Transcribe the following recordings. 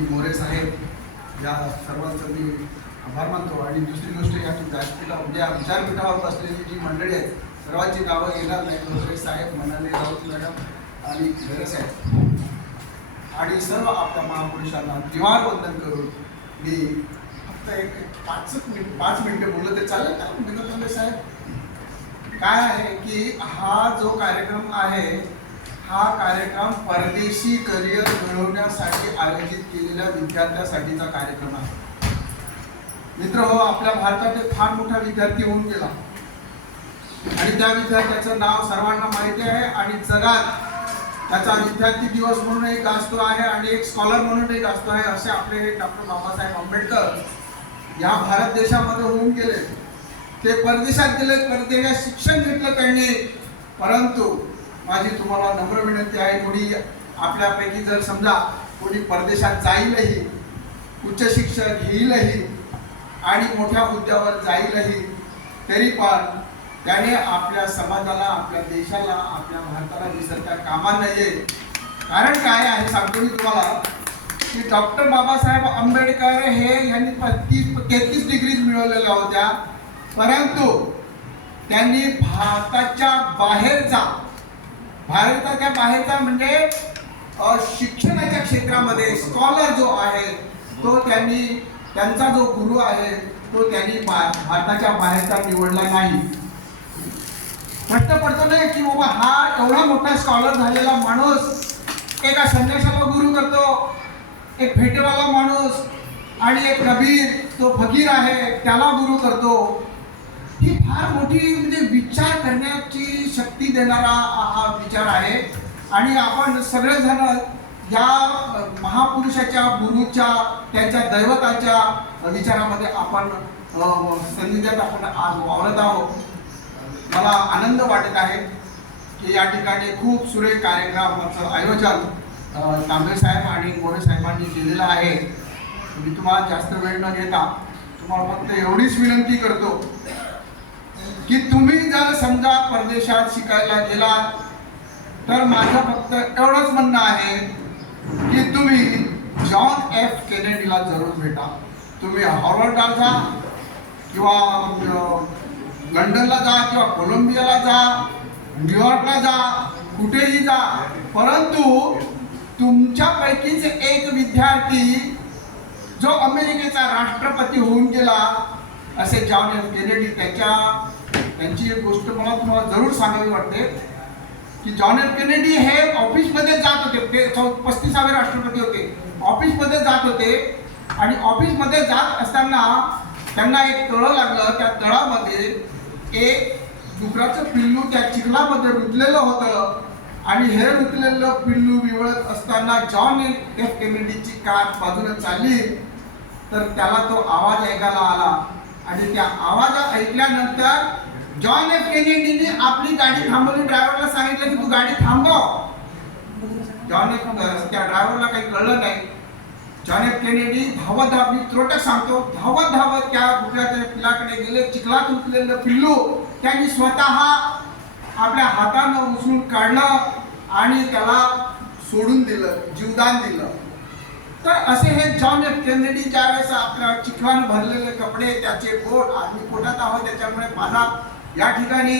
आणि मोरे साहेब या सर्वांचं मी आभार मानतो. आणि दुसरी गोष्ट या व्यासपीठावर म्हणजे विचारपीठावर बसलेली जी मंडळी आहेत सर्वांची नावं येणार नाही. मोरे साहेब, मनाली राऊत मॅडम आणि खैरे साहेब आणि सर्व आपल्या महापुरुषांना दिवार वंदन करून मी फक्त एक 5 मिनिटं बोललं ते चालेल का विनोद साहेब? काय आहे की हा जो कार्यक्रम आहे हा कार्यक्रम परदेशी करिअर घडवण्यासाठी आयोजित केलेल्या विद्यार्थ्यांसाठीचा कार्यक्रम आहे. मित्र हो, आपल्या भारतातील फार मोठा विद्यार्थी होऊन गेला आणि त्या विद्यार्थ्याचं नाव सर्वांना माहिती आहे आणि जगात त्याचा विद्यार्थी दिवस म्हणूनही गाजतो आहे आणि एक स्कॉलर म्हणूनही गाजतो आहे. असे आपले डॉक्टर बाबासाहेब आंबेडकर या भारत देशामध्ये होऊन गेले. ते परदेशात गेले, परदेशात शिक्षण घेतलं त्यांनी. परंतु माझी तुम्हाला नम्र विनंती आहे, कोणी आपल्यापैकी जर समजा कोणी परदेशात जाईलही, उच्च शिक्षण घेईलही आणि मोठ्या हुद्द्यावर जाईलही, तरी पण त्याने आपल्या समाजाला, आपल्या देशाला, आपल्या भारताला विसरता कामा नये. कारण काय आहे सांगतो मी तुम्हाला की डॉक्टर बाबासाहेब आंबेडकर हे यांनी 33 डिग्रीज मिळवलेल्या होत्या. परंतु त्यांनी भारताच्या बाहेरचा म्हणजे शिक्षणाच्या क्षेत्रामध्ये स्कॉलर जो आहे तो त्यांचा जो गुरु आहे तो त्यांनी भारताच्या बाहेरचा निवडला नाही. प्रश्न पडतो नाही की बाबा हा एवढा मोठा स्कॉलर झालेला माणूस एका संन्याशाला गुरु करतो, एक फेटेवाला माणूस आणि एक कबीर तो फकीर आहे त्याला गुरु करतो. ही फार मोठी म्हणजे विचार करण्याची शक्ती देणारा हा विचार आहे. आणि आपण सगळेजण या महापुरुषाच्या गुरुच्या त्यांच्या दैवताच्या विचारामध्ये आपण सन्निध्यात आपण आज वावरत आहोत. मला आनंद वाटत आहे की या ठिकाणी खूप सुरेख कार्यक्रमाचं आयोजन तांबे साहेब आणि मोरे साहेबांनी केलेलं आहे. मी तुम्हाला जास्त वेळ न घेता तुम्हाला फक्त एवढीच विनंती करतो की तुम्ही जर समजा परदेशात शिकायला गेलात तर माझं फक्त एवढंच म्हणणं आहे की तुम्ही जॉन एफ केनेडीला जरूर भेटा. तुम्ही हार्वर्डला जा किंवा लंडनला जा किंवा कोलंबियाला जा, न्यूयॉर्कला जा, कुठेही जा, परंतु तुमच्यापैकीच एक विद्यार्थी जो अमेरिकेचा राष्ट्रपती होऊन गेला असे जॉन एफ केनेडी, त्यांची एक गोष्ट मला तुम्हाला जरूर सांगावी वाटते की जॉन एफ केनेडी हे ऑफिसमध्ये जात होते. ते 35वे राष्ट्रपती होते. ऑफिसमध्ये जात होते आणि ऑफिसमध्ये जात असताना त्यांना एक तळं लागलं. त्या तळामध्ये एक डुकराचं पिल्लू त्या चिखलामध्ये रुतलेलं होतं आणि हे रुतलेलं पिल्लू विवळत असताना जॉन एफ केनेडीची कार बाजूने चालली तर त्याला तो आवाज ऐकायला आला आणि त्या आवाज ऐकल्यानंतर जॉन एफ केनेडीने आपली गाडी थांबवली. ड्रायव्हरला सांगितलं की तू गाडी थांबव. त्या ड्रायव्हरला काही कळलं नाही. जॉन एफ केनेडी धावत मी त्रोटक सांगतो, धावत त्या डुकराच्या पिल्लाकडे गेले. चिखलात उचलेलं पिल्लू त्यांनी स्वतः आपल्या हातानं उचलून काढलं आणि त्याला सोडून दिलं, जीवदान दिलं. तर असे हे जॉन एफ केनेडी ज्यावेळेस आपल्या चिखलानं भरलेले कपडे, त्याचे कोट, आम्ही कोटात आहोत त्याच्यामुळे माझा या ठिकाणी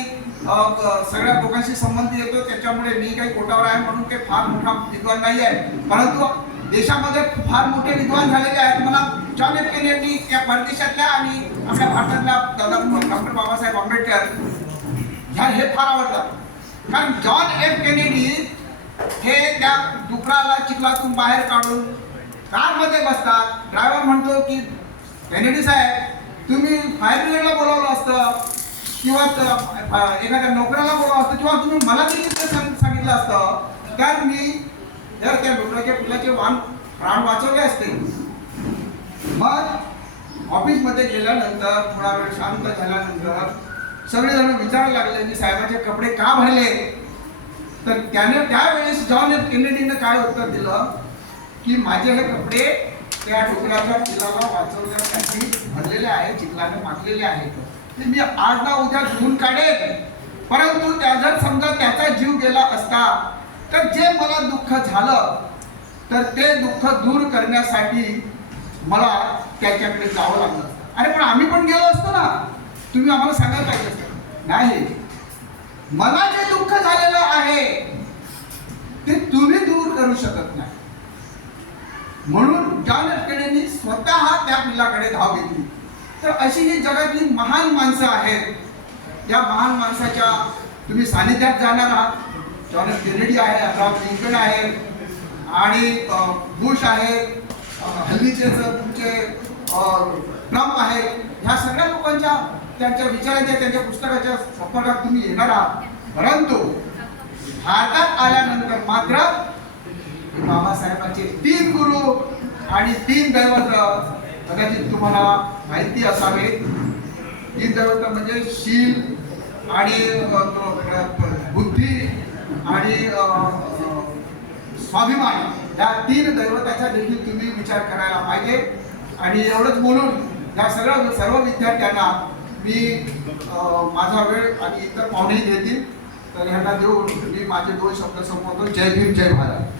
सगळ्या लोकांशी संबंध येतो, त्याच्यामुळे मी काही कोटावर आहे म्हणून काही फार मोठा विद्वान नाही आहे. परंतु देशामध्ये फार मोठे विद्वान झालेले आहेत. मला जॉन एफ केनेडी या परदेशातल्या आणि आपल्या भारतातल्या डॉक्टर बाबासाहेब आंबेडकर हे फार आवडतात. कारण जॉन एफ केनेडी हे त्या डुकराला चिखलातून बाहेर काढून कारमध्ये बसतात. ड्रायव्हर म्हणतो की केनेडी साहेब तुम्ही फायर ब्रिगेडला बोलावलं असतं किंवा एखाद्या नोकऱ्याला बोलावलं असतं किंवा तुम्ही मला तरी सांगितलं असतं तर मी जर त्या डुकराच्या पिल्लाचे प्राण वाचवले असते. मग ऑफिसमध्ये गेल्यानंतर थोडा वेळ शांत झाल्यानंतर सगळेजण विचारायला लागले की साहेबाचे कपडे का भरले. तर त्यावेळेस जॉन एफ केनेडीनं काय उत्तर दिलं की माझे हे कपडे त्या डुकराच्या पिल्लाला वाचवण्यासाठी भरलेले आहेत, चिखलाने माखलेले आहेत. ते मी आज ना उद्या धुवून काढेन. परंतु जर समजा त्याचा जीव गेला असता तर जे मला दुःख झालं तर ते दुःख दूर करण्यासाठी मला त्याच्याकडे जावं लागलं. अरे पण आम्ही पण गेलो असतो ना, तुम्ही आम्हाला सांगायला पाहिजे असतं. नाही, मला जे दुःख झालेलं आहे ते तुम्ही दूर करू शकत नाही. म्हणून जॉन एफ केनेडींनी स्वतः त्या पिल्लाकडे धाव घेतली. तर अशी ही जगातली महान माणसं आहेत. या महान माणसाच्या तुम्ही सानिध्यात जाणार आहात. जॉन एफ केनेडी आहे, अब्राहम लिंकन आहे, आणि बुश आहे, हल्लीचे तुमचे ट्रम्प आहे. ह्या सगळ्या लोकांच्या त्यांच्या विचारांच्या त्यांच्या पुस्तकाच्या संपर्कात तुम्ही येणार आहात. परंतु भारतात आल्यानंतर मात्र बाबासाहेबांचे 3 गुरु आणि 3 दैवत कदाचित तुम्हाला माहिती असावे. 3 दैवत म्हणजे शील आणि बुद्धी आणि स्वाभिमान, या 3 दैवताचा देखील तुम्ही विचार करायला पाहिजे. आणि एवढंच बोलून या सर्व विद्यार्थ्यांना मी माझा वेळ आणि इतर पाहुणेही देतील, तर ह्यांना देऊन मी माझे 2 शब्द संपवतो. जय भीम, जय भारत.